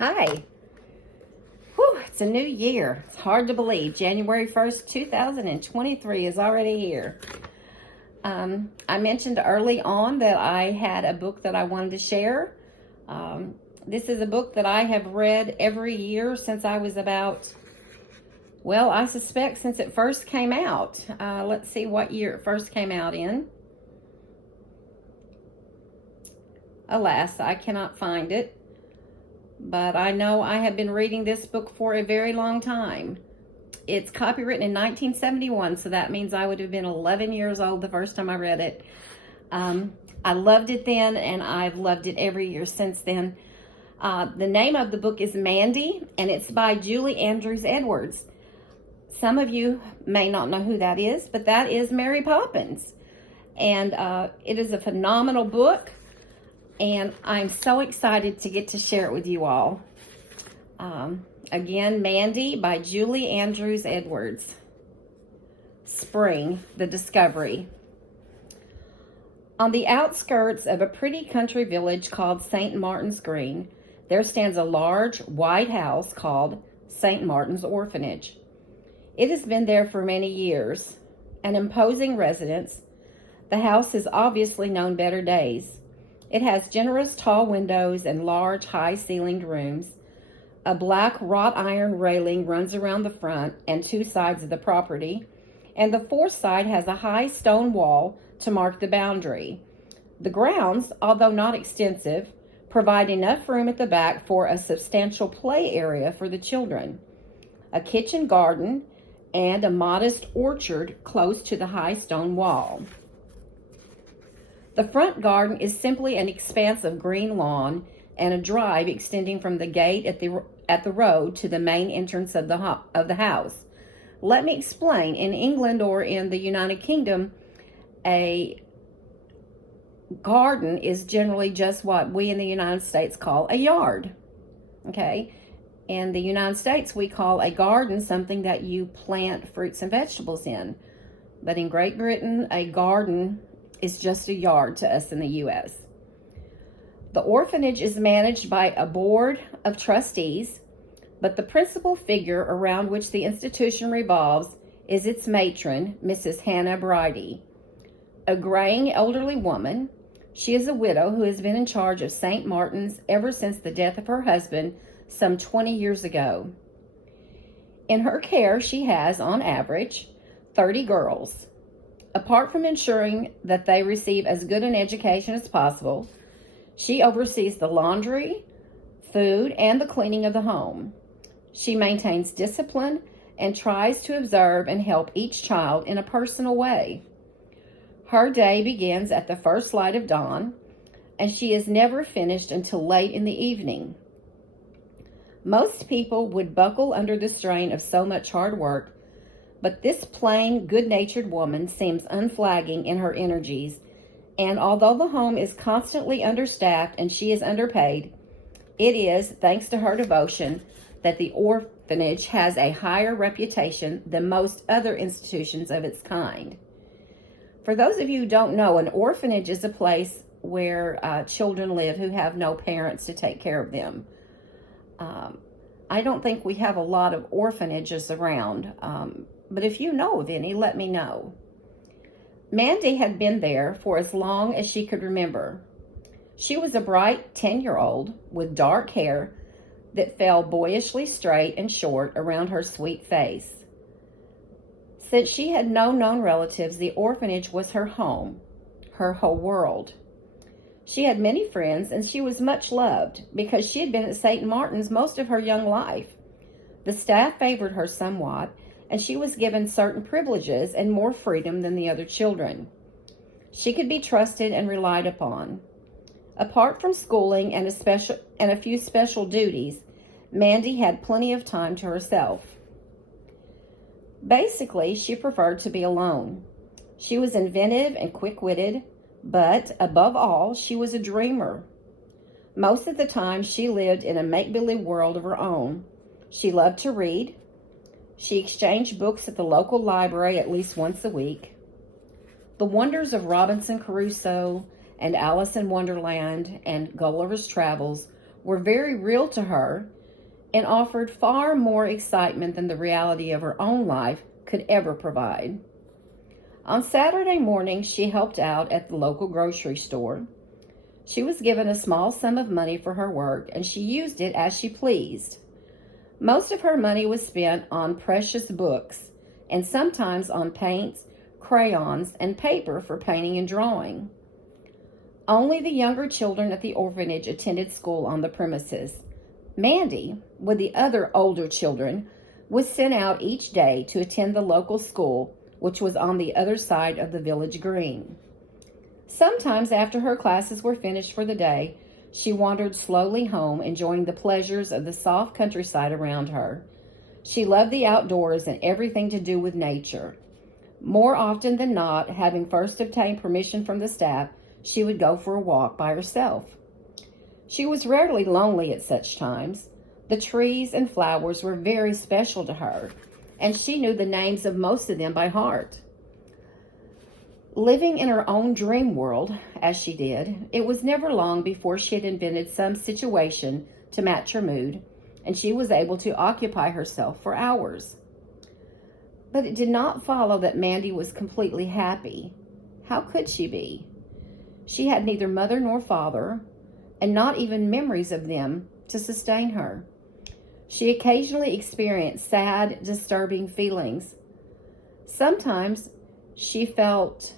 Hi. Whew, it's a new year. It's hard to believe. January 1st, 2023 is already here. I mentioned early on that I had a book that I wanted to share. This is a book that I have read every year since I was I suspect since it first came out. Let's see what year it first came out in. Alas, I cannot find it. But I know I have been reading this book for a very long time. It's copywritten in 1971, so that means I would have been 11 years old the first time I read it. I loved it then, and I've loved it every year since then. The name of the book is Mandy, and it's by Julie Andrews Edwards. Some of you may not know who that is, but that is Mary Poppins. And it is a phenomenal book. And I'm so excited to get to share it with you all. Again, Mandy by Julie Andrews Edwards. Spring, the discovery. On the outskirts of a pretty country village called St. Martin's Green, there stands a large white house called St. Martin's Orphanage. It has been there for many years. An imposing residence, the house has obviously known better days. It has generous tall windows and large high-ceilinged rooms. A black wrought iron railing runs around the front and two sides of the property, and the fourth side has a high stone wall to mark the boundary. The grounds, although not extensive, provide enough room at the back for a substantial play area for the children, a kitchen garden, and a modest orchard close to the high stone wall. The front garden is simply an expanse of green lawn and a drive extending from the gate at the road to the main entrance of the house. Let me explain. In England or in the United Kingdom, a garden is generally just what we in the United States call a yard. Okay? In the United States, we call a garden something that you plant fruits and vegetables in. But in Great Britain, a garden is just a yard to us in the U.S. The orphanage is managed by a board of trustees, but the principal figure around which the institution revolves is its matron, Mrs. Hannah Bridie. A graying elderly woman, she is a widow who has been in charge of St. Martin's ever since the death of her husband some 20 years ago. In her care, she has, on average, 30 girls. Apart from ensuring that they receive as good an education as possible, she oversees the laundry, food, and the cleaning of the home. She maintains discipline and tries to observe and help each child in a personal way. Her day begins at the first light of dawn, and she is never finished until late in the evening. Most people would buckle under the strain of so much hard work, but this plain, good-natured woman seems unflagging in her energies, and although the home is constantly understaffed and she is underpaid, it is, thanks to her devotion, that the orphanage has a higher reputation than most other institutions of its kind. For those of you who don't know, an orphanage is a place where children live who have no parents to take care of them. I don't think we have a lot of orphanages around, but if you know of any, let me know. Mandy had been there for as long as she could remember. She was a bright 10-year-old with dark hair that fell boyishly straight and short around her sweet face. Since she had no known relatives, the orphanage was her home, her whole world. She had many friends, and she was much loved because she had been at St. Martin's most of her young life. The staff favored her somewhat, and she was given certain privileges and more freedom than the other children. She could be trusted and relied upon. Apart from schooling and a few special duties, Mandy had plenty of time to herself. Basically, she preferred to be alone. She was inventive and quick-witted, but above all, she was a dreamer. Most of the time, she lived in a make-believe world of her own. She loved to read. She exchanged books at the local library at least once a week. The wonders of Robinson Crusoe and Alice in Wonderland and Gulliver's Travels were very real to her and offered far more excitement than the reality of her own life could ever provide. On Saturday morning, she helped out at the local grocery store. She was given a small sum of money for her work, and she used it as she pleased. Most of her money was spent on precious books, and sometimes on paints, crayons, and paper for painting and drawing. Only the younger children at the orphanage attended school on the premises. Mandy, with the other older children, was sent out each day to attend the local school, which was on the other side of the village green. Sometimes after her classes were finished for the day, she wandered slowly home, enjoying the pleasures of the soft countryside around her. She loved the outdoors and everything to do with nature. More often than not, having first obtained permission from the staff, she would go for a walk by herself. She was rarely lonely at such times. The trees and flowers were very special to her, and she knew the names of most of them by heart. Living in her own dream world, as she did, it was never long before she had invented some situation to match her mood, and she was able to occupy herself for hours. But it did not follow that Mandy was completely happy. How could she be? She had neither mother nor father, and not even memories of them to sustain her. She occasionally experienced sad, disturbing feelings. Sometimes she felt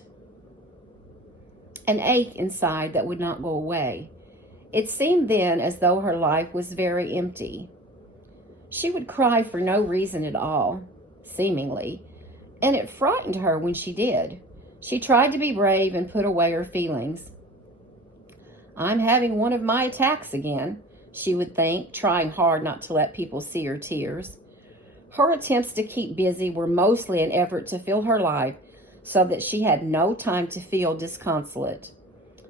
an ache inside that would not go away. It seemed then as though her life was very empty. She would cry for no reason at all, seemingly, and it frightened her when she did. She tried to be brave and put away her feelings. "I'm having one of my attacks again," she would think, trying hard not to let people see her tears. Her attempts to keep busy were mostly an effort to fill her life so that she had no time to feel disconsolate.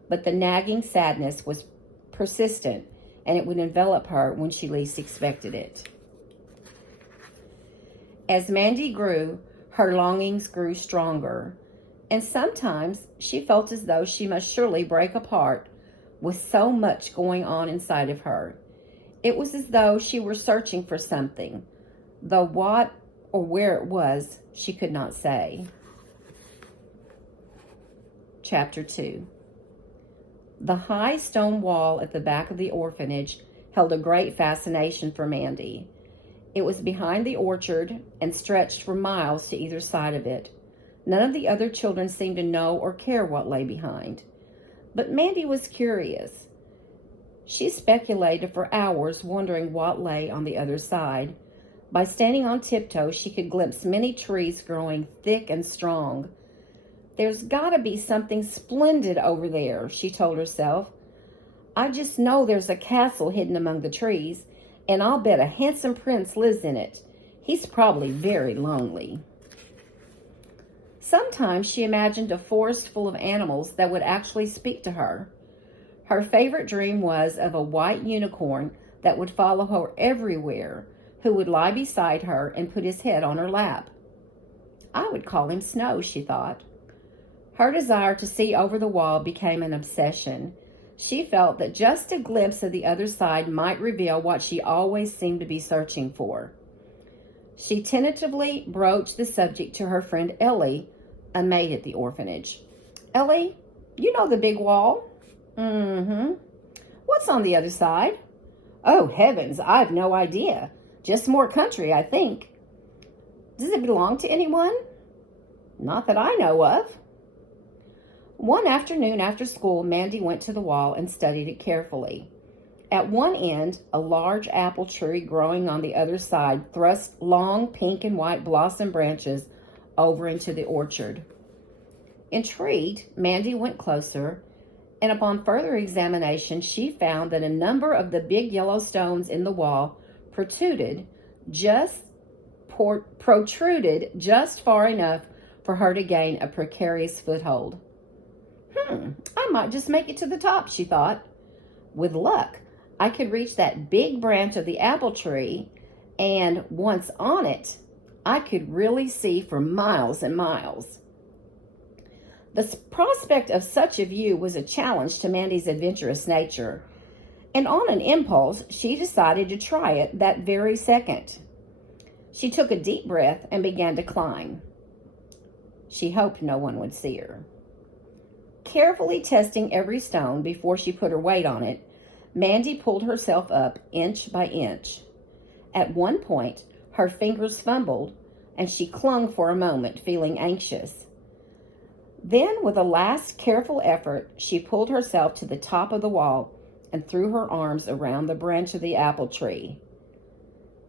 But the nagging sadness was persistent, and it would envelop her when she least expected it. As Mandy grew, her longings grew stronger, and sometimes she felt as though she must surely break apart with so much going on inside of her. It was as though she were searching for something, though what or where it was, she could not say. Chapter 2. The high stone wall at the back of the orphanage held a great fascination for Mandy. It was behind the orchard and stretched for miles to either side of it. None of the other children seemed to know or care what lay behind. But Mandy was curious. She speculated for hours, wondering what lay on the other side. By standing on tiptoe, she could glimpse many trees growing thick and strong. "There's got to be something splendid over there," she told herself. "I just know there's a castle hidden among the trees, and I'll bet a handsome prince lives in it. He's probably very lonely." Sometimes she imagined a forest full of animals that would actually speak to her. Her favorite dream was of a white unicorn that would follow her everywhere, who would lie beside her and put his head on her lap. "I would call him Snow," she thought. Her desire to see over the wall became an obsession. She felt that just a glimpse of the other side might reveal what she always seemed to be searching for. She tentatively broached the subject to her friend Ellie, a maid at the orphanage. "Ellie, you know the big wall?" "Mm-hmm. What's on the other side?" "Oh, heavens, I've no idea. Just more country, I think." "Does it belong to anyone?" "Not that I know of." One afternoon after school, Mandy went to the wall and studied it carefully. At one end, a large apple tree growing on the other side thrust long pink and white blossom branches over into the orchard. Intrigued, Mandy went closer, and upon further examination, she found that a number of the big yellow stones in the wall protruded just far enough for her to gain a precarious foothold. I might just make it to the top," she thought. "With luck, I could reach that big branch of the apple tree, and once on it, I could really see for miles and miles." The prospect of such a view was a challenge to Mandy's adventurous nature, and on an impulse, she decided to try it that very second. She took a deep breath and began to climb. She hoped no one would see her. Carefully testing every stone before she put her weight on it, Mandy pulled herself up inch by inch. At one point, her fingers fumbled, and she clung for a moment, feeling anxious. Then, with a last careful effort, she pulled herself to the top of the wall and threw her arms around the branch of the apple tree.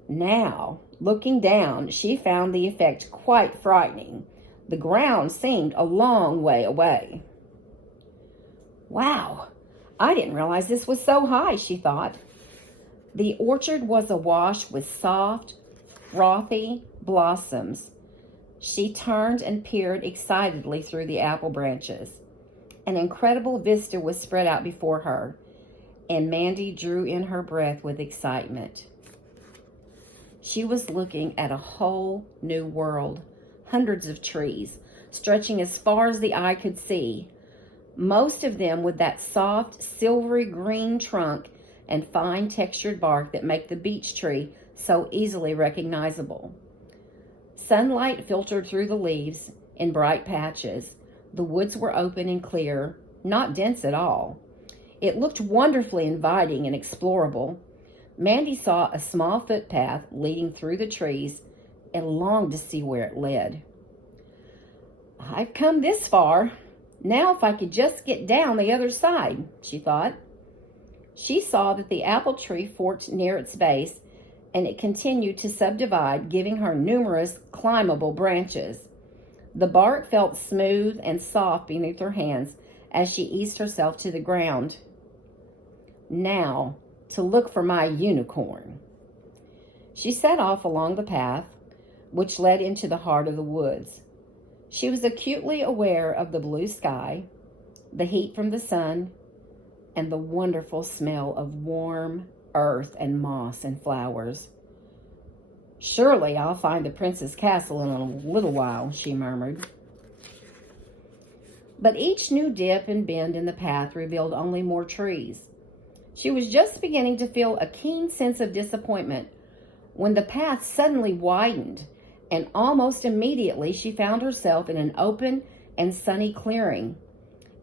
Now, looking down, she found the effect quite frightening. The ground seemed a long way away. Wow, I didn't realize this was so high, she thought. The orchard was awash with soft, frothy blossoms. She turned and peered excitedly through the apple branches. An incredible vista was spread out before her, and Mandy drew in her breath with excitement. She was looking at a whole new world, hundreds of trees, stretching as far as the eye could see, most of them with that soft, silvery green trunk and fine textured bark that make the beech tree so easily recognizable. Sunlight filtered through the leaves in bright patches. The woods were open and clear, not dense at all. It looked wonderfully inviting and explorable. Mandy saw a small footpath leading through the trees and longed to see where it led. I've come this far. Now if I could just get down the other side, she thought. She saw that the apple tree forked near its base, and it continued to subdivide, giving her numerous climbable branches. The bark felt smooth and soft beneath her hands as she eased herself to the ground. Now, to look for my unicorn. She set off along the path, which led into the heart of the woods. She was acutely aware of the blue sky, the heat from the sun, and the wonderful smell of warm earth and moss and flowers. Surely I'll find the prince's castle in a little while, she murmured. But each new dip and bend in the path revealed only more trees. She was just beginning to feel a keen sense of disappointment when the path suddenly widened, and almost immediately she found herself in an open and sunny clearing.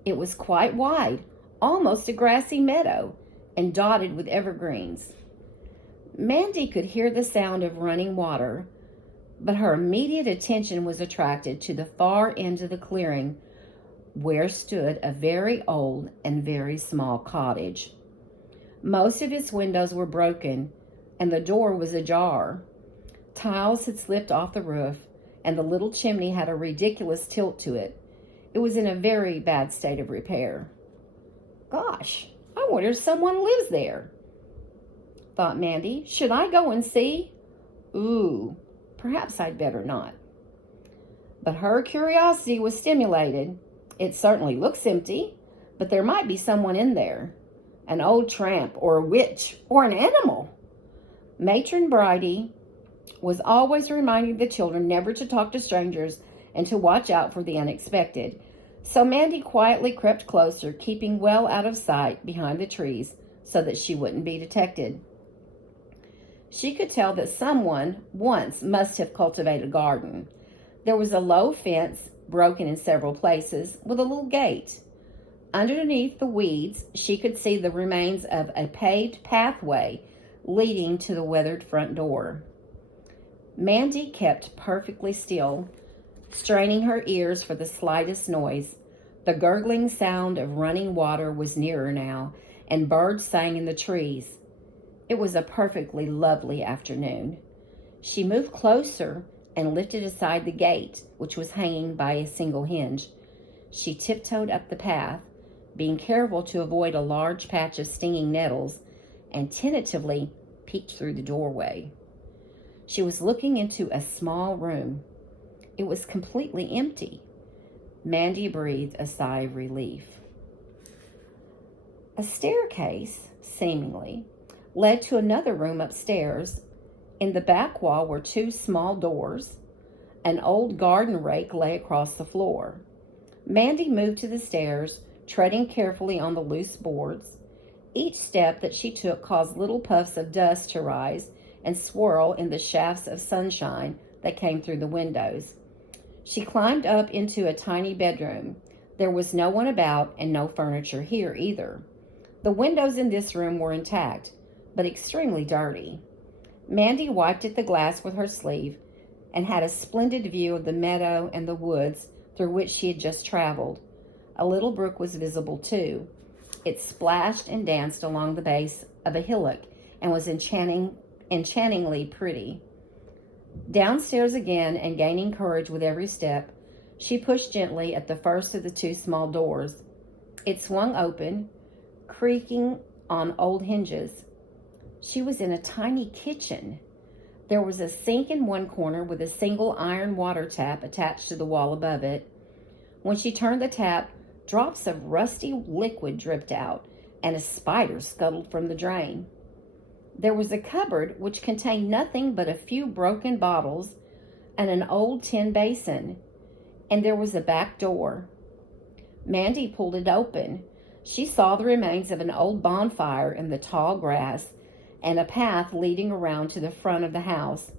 It was quite wide, almost a grassy meadow, and dotted with evergreens. Mandy could hear the sound of running water, but her immediate attention was attracted to the far end of the clearing, where stood a very old and very small cottage. Most of its windows were broken, and the door was ajar. Tiles had slipped off the roof, and the little chimney had a ridiculous tilt to it. It was in a very bad state of repair. Gosh, I wonder if someone lives there, thought Mandy. Should I go and see? Ooh, perhaps I'd better not. But her curiosity was stimulated. It certainly looks empty, but there might be someone in there. An old tramp or a witch or an animal. Matron Bridie was always reminding the children never to talk to strangers and to watch out for the unexpected. So Mandy quietly crept closer, keeping well out of sight behind the trees so that she wouldn't be detected. She could tell that someone once must have cultivated a garden. There was a low fence, broken in several places, with a little gate. Underneath the weeds, she could see the remains of a paved pathway leading to the weathered front door. Mandy kept perfectly still, straining her ears for the slightest noise. The gurgling sound of running water was nearer now, and birds sang in the trees. It was a perfectly lovely afternoon. She moved closer and lifted aside the gate, which was hanging by a single hinge. She tiptoed up the path, being careful to avoid a large patch of stinging nettles, and tentatively peeked through the doorway. She was looking into a small room. It was completely empty. Mandy breathed a sigh of relief. A staircase, seemingly, led to another room upstairs. In the back wall were two small doors. An old garden rake lay across the floor. Mandy moved to the stairs, treading carefully on the loose boards. Each step that she took caused little puffs of dust to rise and swirl in the shafts of sunshine that came through the windows. She climbed up into a tiny bedroom. There was no one about and no furniture here either. The windows in this room were intact, but extremely dirty. Mandy wiped at the glass with her sleeve and had a splendid view of the meadow and the woods through which she had just traveled. A little brook was visible too. It splashed and danced along the base of a hillock and was enchantingly pretty. Downstairs again, and gaining courage with every step, she pushed gently at the first of the two small doors. It swung open, creaking on old hinges. She was in a tiny kitchen. There was a sink in one corner with a single iron water tap attached to the wall above it. When she turned the tap, drops of rusty liquid dripped out, and a spider scuttled from the drain. There was a cupboard which contained nothing but a few broken bottles and an old tin basin, and there was a back door. Mandy pulled it open. She saw the remains of an old bonfire in the tall grass and a path leading around to the front of the house.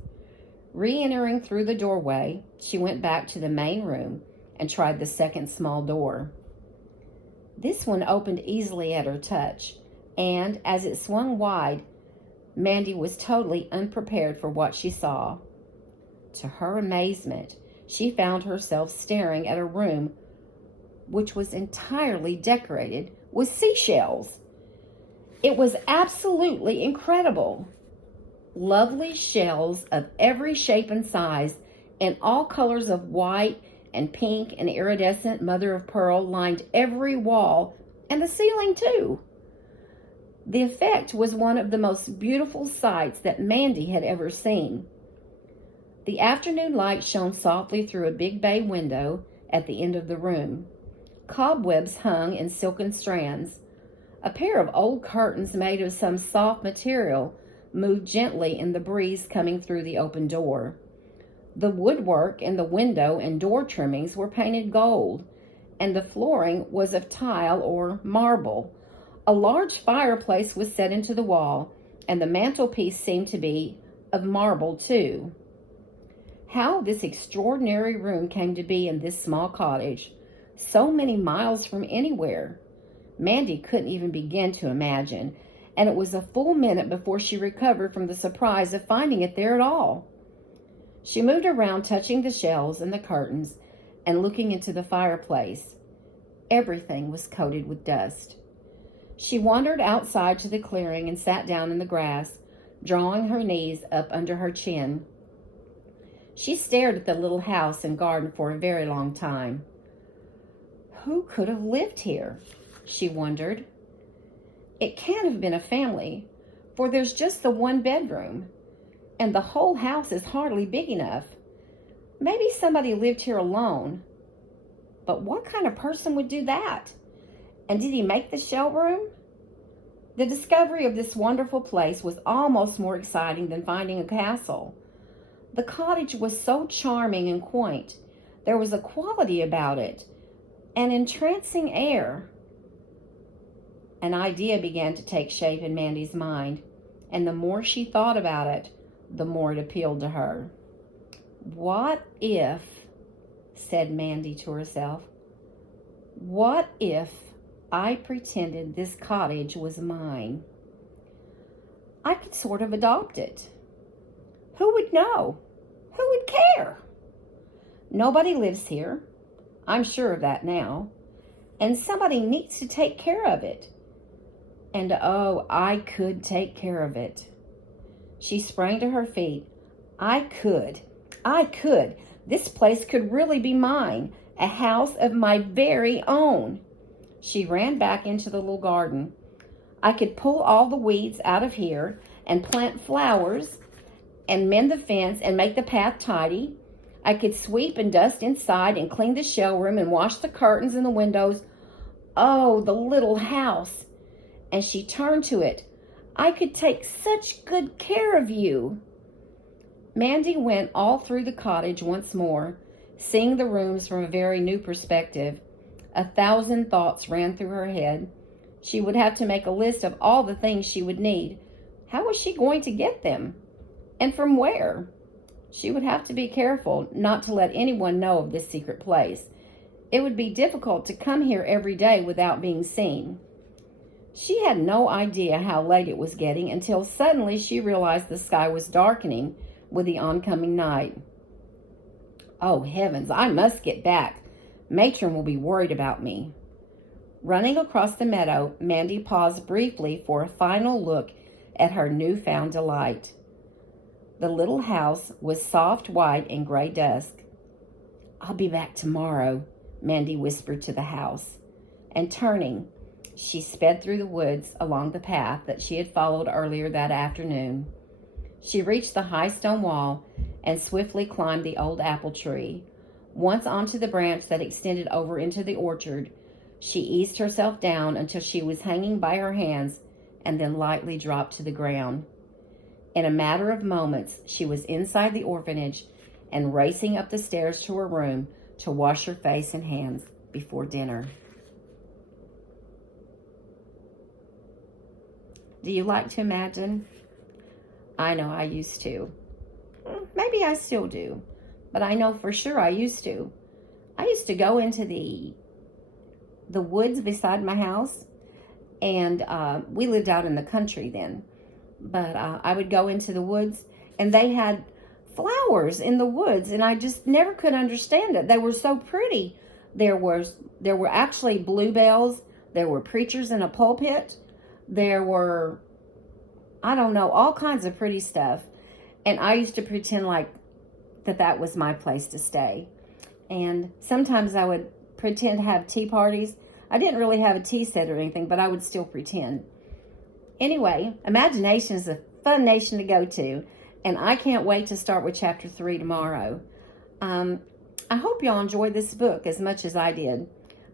Re-entering through the doorway, she went back to the main room and tried the second small door. This one opened easily at her touch, and as it swung wide, Mandy was totally unprepared for what she saw. To her amazement, she found herself staring at a room which was entirely decorated with seashells. It was absolutely incredible. Lovely shells of every shape and size, and all colors of white and pink and iridescent mother of pearl, lined every wall and the ceiling too. The effect was one of the most beautiful sights that Mandy had ever seen. The afternoon light shone softly through a big bay window at the end of the room. Cobwebs hung in silken strands. A pair of old curtains made of some soft material moved gently in the breeze coming through the open door. The woodwork in the window and door trimmings were painted gold, and the flooring was of tile or marble. A large fireplace was set into the wall, and the mantelpiece seemed to be of marble too. How this extraordinary room came to be in this small cottage, so many miles from anywhere, Mandy couldn't even begin to imagine, and it was a full minute before she recovered from the surprise of finding it there at all. She moved around, touching the shelves and the curtains and looking into the fireplace. Everything was coated with dust. She wandered outside to the clearing and sat down in the grass, drawing her knees up under her chin. She stared at the little house and garden for a very long time. Who could have lived here? She wondered. It can't have been a family, for there's just the one bedroom, and the whole house is hardly big enough. Maybe somebody lived here alone. But what kind of person would do that? And did he make the shell room? The discovery of this wonderful place was almost more exciting than finding a castle. The cottage was so charming and quaint. There was a quality about it, an entrancing air. An idea began to take shape in Mandy's mind, and the more she thought about it, the more it appealed to her. What if, said Mandy to herself, what if I pretended this cottage was mine? I could sort of adopt it. Who would know? Who would care? Nobody lives here. I'm sure of that now. And somebody needs to take care of it. And oh, I could take care of it. She sprang to her feet. I could. This place could really be mine, a house of my very own. She ran back into the little garden. I could pull all the weeds out of here and plant flowers and mend the fence and make the path tidy. I could sweep and dust inside and clean the shell room and wash the curtains and the windows. Oh, the little house. And she turned to it. I could take such good care of you. Mandy went all through the cottage once more, seeing the rooms from a very new perspective. 1,000 thoughts ran through her head. She would have to make a list of all the things she would need. How was she going to get them? And from where? She would have to be careful not to let anyone know of this secret place. It would be difficult to come here every day without being seen. She had no idea how late it was getting until suddenly she realized the sky was darkening with the oncoming night. Oh heavens, I must get back. Matron will be worried about me. Running across the meadow, Mandy paused briefly for a final look at her newfound delight. The little house was soft white and gray dusk. I'll be back tomorrow, Mandy whispered to the house. And turning, she sped through the woods along the path that she had followed earlier that afternoon. She reached the high stone wall and swiftly climbed the old apple tree. Once onto the branch that extended over into the orchard, she eased herself down until she was hanging by her hands and then lightly dropped to the ground. In a matter of moments, she was inside the orphanage and racing up the stairs to her room to wash her face and hands before dinner. Do you like to imagine? I know I used to. Maybe I still do, but I know for sure I used to. I used to go into the woods beside my house, and we lived out in the country then. But I would go into the woods, and they had flowers in the woods, and I just never could understand it. They were so pretty. There were actually bluebells. There were preachers in a pulpit. There were, I don't know, all kinds of pretty stuff. And I used to pretend like that was my place to stay. And sometimes I would pretend to have tea parties. I didn't really have a tea set or anything, but I would still pretend. Anyway, imagination is a fun nation to go to, and I can't wait to start with chapter 3 tomorrow. I hope y'all enjoyed this book as much as I did.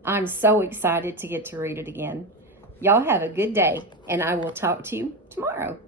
I'm so excited to get to read it again. Y'all have a good day, and I will talk to you tomorrow.